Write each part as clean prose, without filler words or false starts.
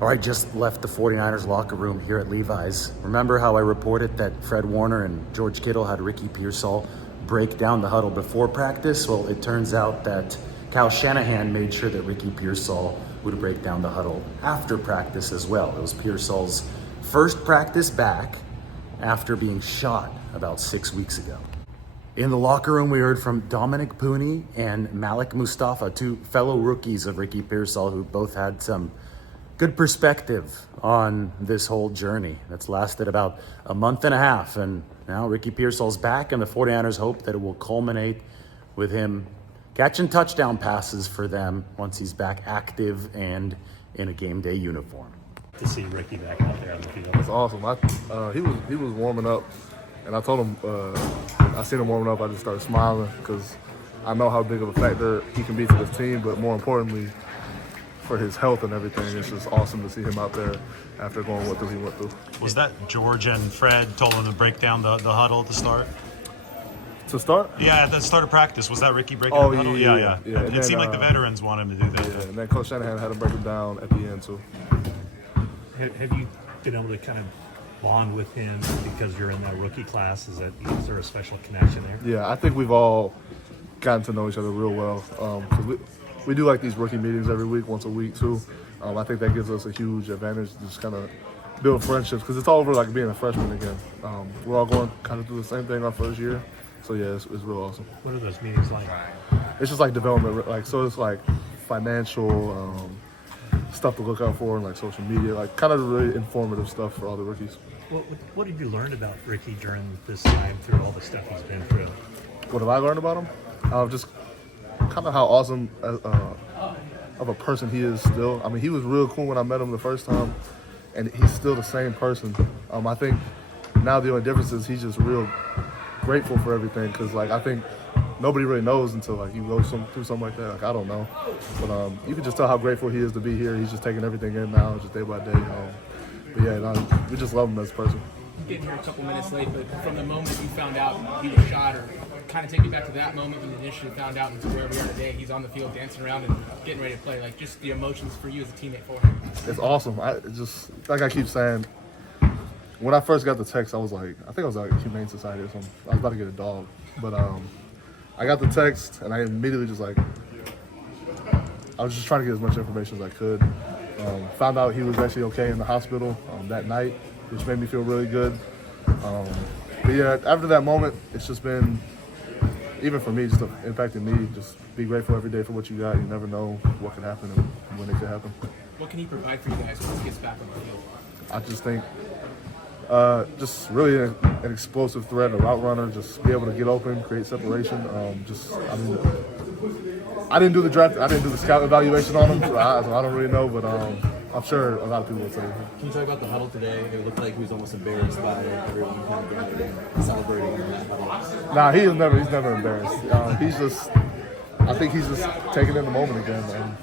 All right, just left the 49ers locker room here at Levi's. Remember how I reported that Fred Warner and George Kittle had Ricky Pearsall break down the huddle before practice? Well, it turns out that Kyle Shanahan made sure that Ricky Pearsall would break down the huddle after practice as well. It was Pearsall's first practice back after being shot about 6 weeks ago. In the locker room, we heard from Dominick Puni and Malik Mustafa, two fellow rookies of Ricky Pearsall, who both had some good perspective on this whole journey that's lasted about a month and a half. And now Ricky Pearsall's back, and the 49ers hope that it will culminate with him catching touchdown passes for them once he's back active and in a game day uniform. To see Ricky back out there on the field. That's awesome. He was warming up, and I told him, I seen him warming up, I just started smiling because I know how big of a factor he can be to this team, but more importantly, for his health and everything, it's just awesome to see him out there after going what he went through. Was that George and Fred told him to break down the huddle at the start? To start? Yeah, at the start of practice. Was that Ricky breaking the huddle? Yeah. It then, seemed like the veterans want him to do that. Yeah, and then Coach Shanahan had him break it down at the end, too. Have you been able to kind of bond with him because you're in that rookie class? Is there a special connection there? Yeah, I think we've all gotten to know each other real well. 'Cause we do like these rookie meetings every week, once a week too. I think that gives us a huge advantage to just kind of build friendships because it's all over like being a freshman again. We're all going kind of through the same thing our first year. So yeah, it's real awesome. What are those meetings like? It's just like development, so it's like financial stuff to look out for and like social media, like kind of really informative stuff for all the rookies. What have you learned about Ricky during this time through all the stuff he's been through? What have I learned about him? Just kind of how awesome of a person he is still. I mean, he was real cool when I met him the first time, and he's still the same person. I think now the only difference is he's just real grateful for everything because, like, I think nobody really knows until, like, you go through something like that. Like, I don't know. But you can just tell how grateful he is to be here. He's just taking everything in now, just day by day. But, yeah, we just love him as a person. Getting here a couple minutes late, but from the moment you found out he was shot, or kind of take you back to that moment when you initially found out and to where we are today, he's on the field dancing around and getting ready to play, like just the emotions for you as a teammate for him. It's awesome. Like I keep saying, when I first got the text, I think I was like Humane Society or something. I was about to get a dog, but I got the text and I immediately I was just trying to get as much information as I could. Found out he was actually okay in the hospital that night, which made me feel really good. But yeah, after that moment, it's just been, even for me, just impacting me. Just be grateful every day for what you got. You never know what can happen and when it could happen. What can he provide for you guys once he gets back on the field? I just think just really an explosive threat, a route runner, just be able to get open, create separation. I didn't do the draft, I didn't do the scout evaluation on him, so I don't really know, but I'm sure a lot of people would say. Can you talk about the huddle today? It looked like he was almost embarrassed by everyone kind of gathered and celebrating in that huddle. Nah, he's never embarrassed. I think he's just taking in the moment again.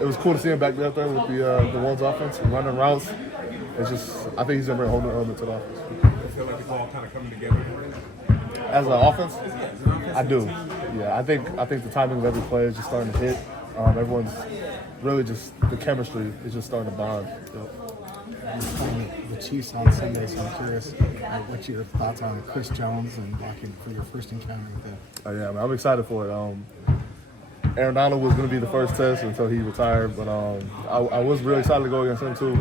It was cool to see him back there with the ones offense and running routes. I think he's gonna bring a whole new element to the offense. I feel like it's all kind of coming together. As an offense, I do. Yeah, I think the timing of every play is just starting to hit. Everyone's really just, the chemistry is just starting to bond. You're playing the Chiefs on Sunday, so I'm curious what your thoughts on Chris Jones and blocking for your first encounter with him. Oh yeah, man, I'm excited for it. Aaron Donald was going to be the first test until he retired, but I was really excited to go against him too.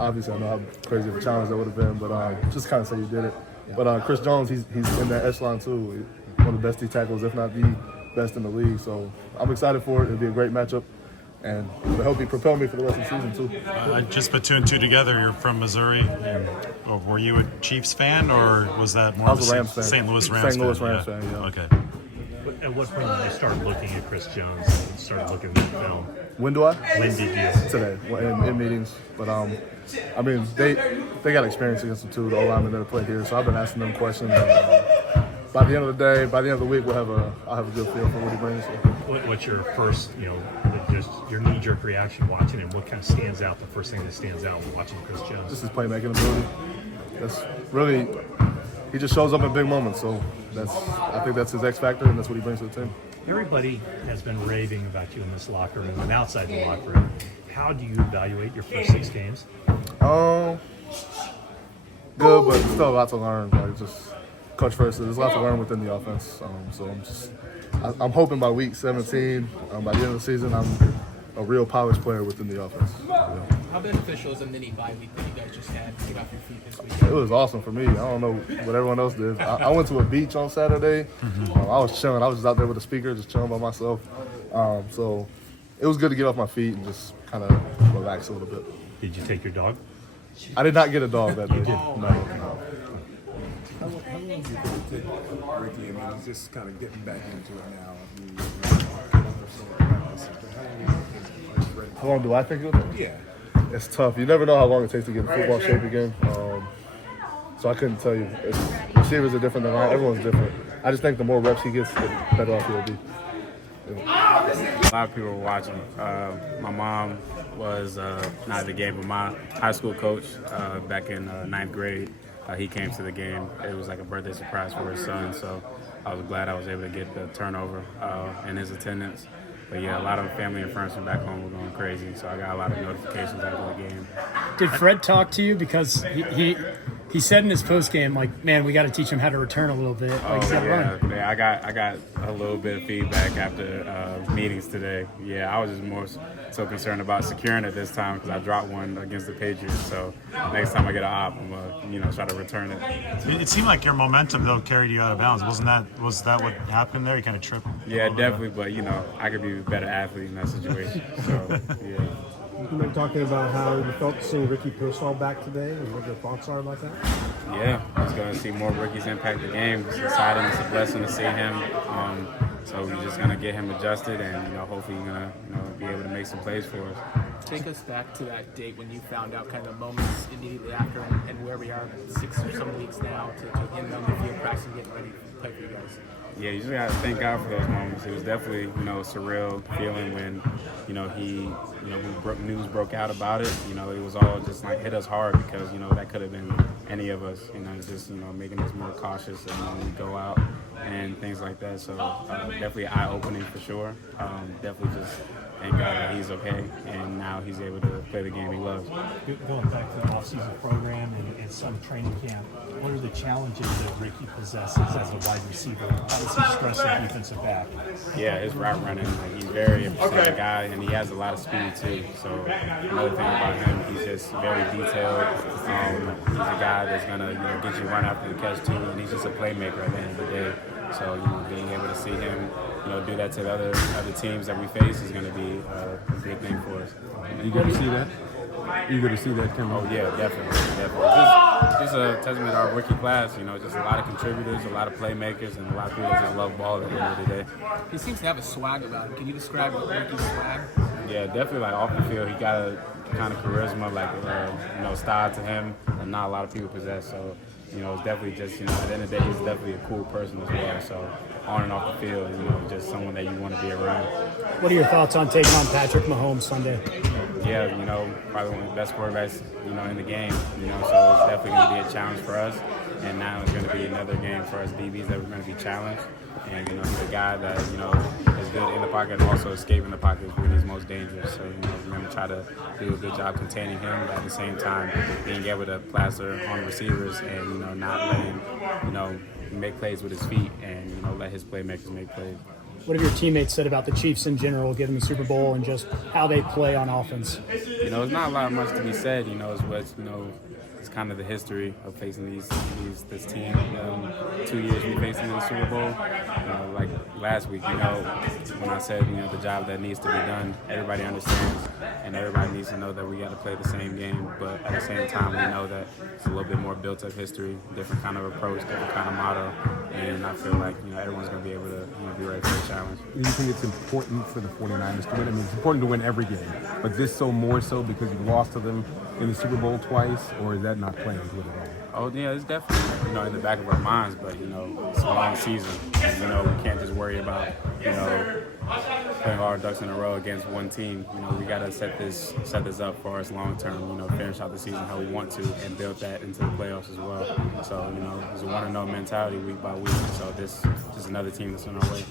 Obviously, I know how crazy of a challenge that would have been, but just kind of say you did it. But Chris Jones, he's in that echelon too. One of the best D tackles, if not the best in the league. So I'm excited for it. It'll be a great matchup, and it'll help propel me for the rest of the season too. I just put two and two together. You're from Missouri. Were you a Chiefs fan, or was that more I was a Rams fan. St. Louis Rams St. Louis Rams fan, yeah. Okay. At what point did you start looking at Chris Jones and start looking at the film? When do I? When did you? Today, in meetings. But I mean, they got experience against them too, the O-linemen that play here. So I've been asking them questions. And, by the end of the day, by the end of the week, I'll have a good feel for what he brings. What's your first, just your knee-jerk reaction watching him? What kind of stands out? The first thing that stands out when watching Chris Jones? Just his playmaking ability. That's really, he just shows up in big moments. So I think that's his X factor, and that's what he brings to the team. Everybody has been raving about you in this locker room and outside the locker room. How do you evaluate your first 6 games? Good, but still a lot to learn. Like just Coach First, there's a lot to learn within the offense. So I'm hoping by week 17, by the end of the season, I'm a real polished player within the offense. Yeah. How beneficial is a mini bye week that you guys just had to get off your feet this week? It was awesome for me. I don't know what everyone else did. I went to a beach on Saturday. I was chilling. I was just out there with a speaker, just chilling by myself. So it was good to get off my feet and just kind of relax a little bit. Did you take your dog? I did not get a dog that day. No. How long do you think it took Ricky? I mean, he's just kind of getting back into it now. How long do I think it will take? Yeah. It's tough. You never know how long it takes to get in football shape again. So I couldn't tell you. Receivers are different than mine. Everyone's different. I just think the more reps he gets, the better off he'll be. A lot of people were watching. My mom was not at the game, but my high school coach back in 9th grade, he came to the game. It was like a birthday surprise for his son, so I was glad I was able to get the turnover in his attendance. But yeah, a lot of family and friends from back home were going crazy, so I got a lot of notifications after the game. Did Fred talk to you? Because he said in his post game, like, man, we got to teach him how to return a little bit. Like, Yeah, I got a little bit of feedback after meetings today. Yeah, I was just more so concerned about securing it this time because I dropped one against the Patriots. So next time I get an op, I'm gonna try to return it. It seemed like your momentum though carried you out of bounds. Was that what happened there? You kind of tripped. Yeah, definitely. But I could be a better athlete in that situation. So yeah. You've been talking about how you felt seeing Ricky Pearsall back today and what your thoughts are about that. Yeah, it's going to see more rookies impact the game. It's exciting. It's a blessing to see him. So we're just going to get him adjusted, and hopefully he's going to be able to make some plays for us. Take us back to that date when you found out kind of moments immediately after and where we are 6 or some weeks now to end on the field practice and getting ready to play for you guys. Yeah, you just got to thank God for those moments. It was definitely, a surreal feeling when, news broke out about it. It was all just like hit us hard because, that could have been any of us, just, making us more cautious and when we go out and things like that. So definitely eye-opening for sure. Definitely just thank God that he's okay and now he's able to play the game he loves. Going back to the off-season program and some training camp, what are the challenges that Ricky possesses as a wide receiver? How does he stress the defensive back? Yeah, his route running, he's very impressive guy, and he has a lot of speed too. So another thing about him, he's just very detailed. He's a guy that's gonna get you run after the catch too, and he's just a playmaker at the end of the day. So being able to see him do that to the other teams that we face is going to be a big thing for us. You good to see that? Eager to see that come Oh out? yeah, definitely. Just a testament to our rookie class. Just a lot of contributors, a lot of playmakers, and a lot of people that just love ball at the end of the day. He seems to have a swag about him. Can you describe Ricky's swag? Yeah, definitely. Like off the field, he got a kind of charisma, like style to him that not a lot of people possess. So. It's definitely just, at the end of the day, he's definitely a cool person as well. So, on and off the field, just someone that you want to be around. What are your thoughts on taking on Patrick Mahomes Sunday? Yeah, probably one of the best quarterbacks, in the game. So it's definitely going to be a challenge for us. And now it's going to be another game for us DBs that we're going to be challenged. And, he's a guy that, is good in the pocket and also escaping the pocket is when he's most dangerous. So, we're going to try to do a good job containing him, but at the same time, being able to plaster on receivers and, not let him, make plays with his feet and, let his playmakers make plays. What have your teammates said about the Chiefs in general, given the Super Bowl and just how they play on offense? It's not a lot much to be said. It's what, it's kind of the history of facing this team. 2 years we faced them in the Super Bowl. Like last week, when I said, the job that needs to be done, everybody understands, and everybody needs to know that we got to play the same game. But at the same time, we know that it's a little bit more built-up history, different kind of approach, different kind of motto, and I feel like everyone's going to be able to be ready for the challenge. Do you think it's important for the 49ers to win? I mean, it's important to win every game, but this so more so because you lost to them in the Super Bowl twice, or is that not playing into it at all? Oh yeah, it's definitely in the back of our minds, but it's a long season. And, we can't just worry about putting all our ducks in a row against one team. We got to set this up for us long term. Finish out the season how we want to and build that into the playoffs as well. So it's a want to know mentality week by week. So this is another team that's on our way.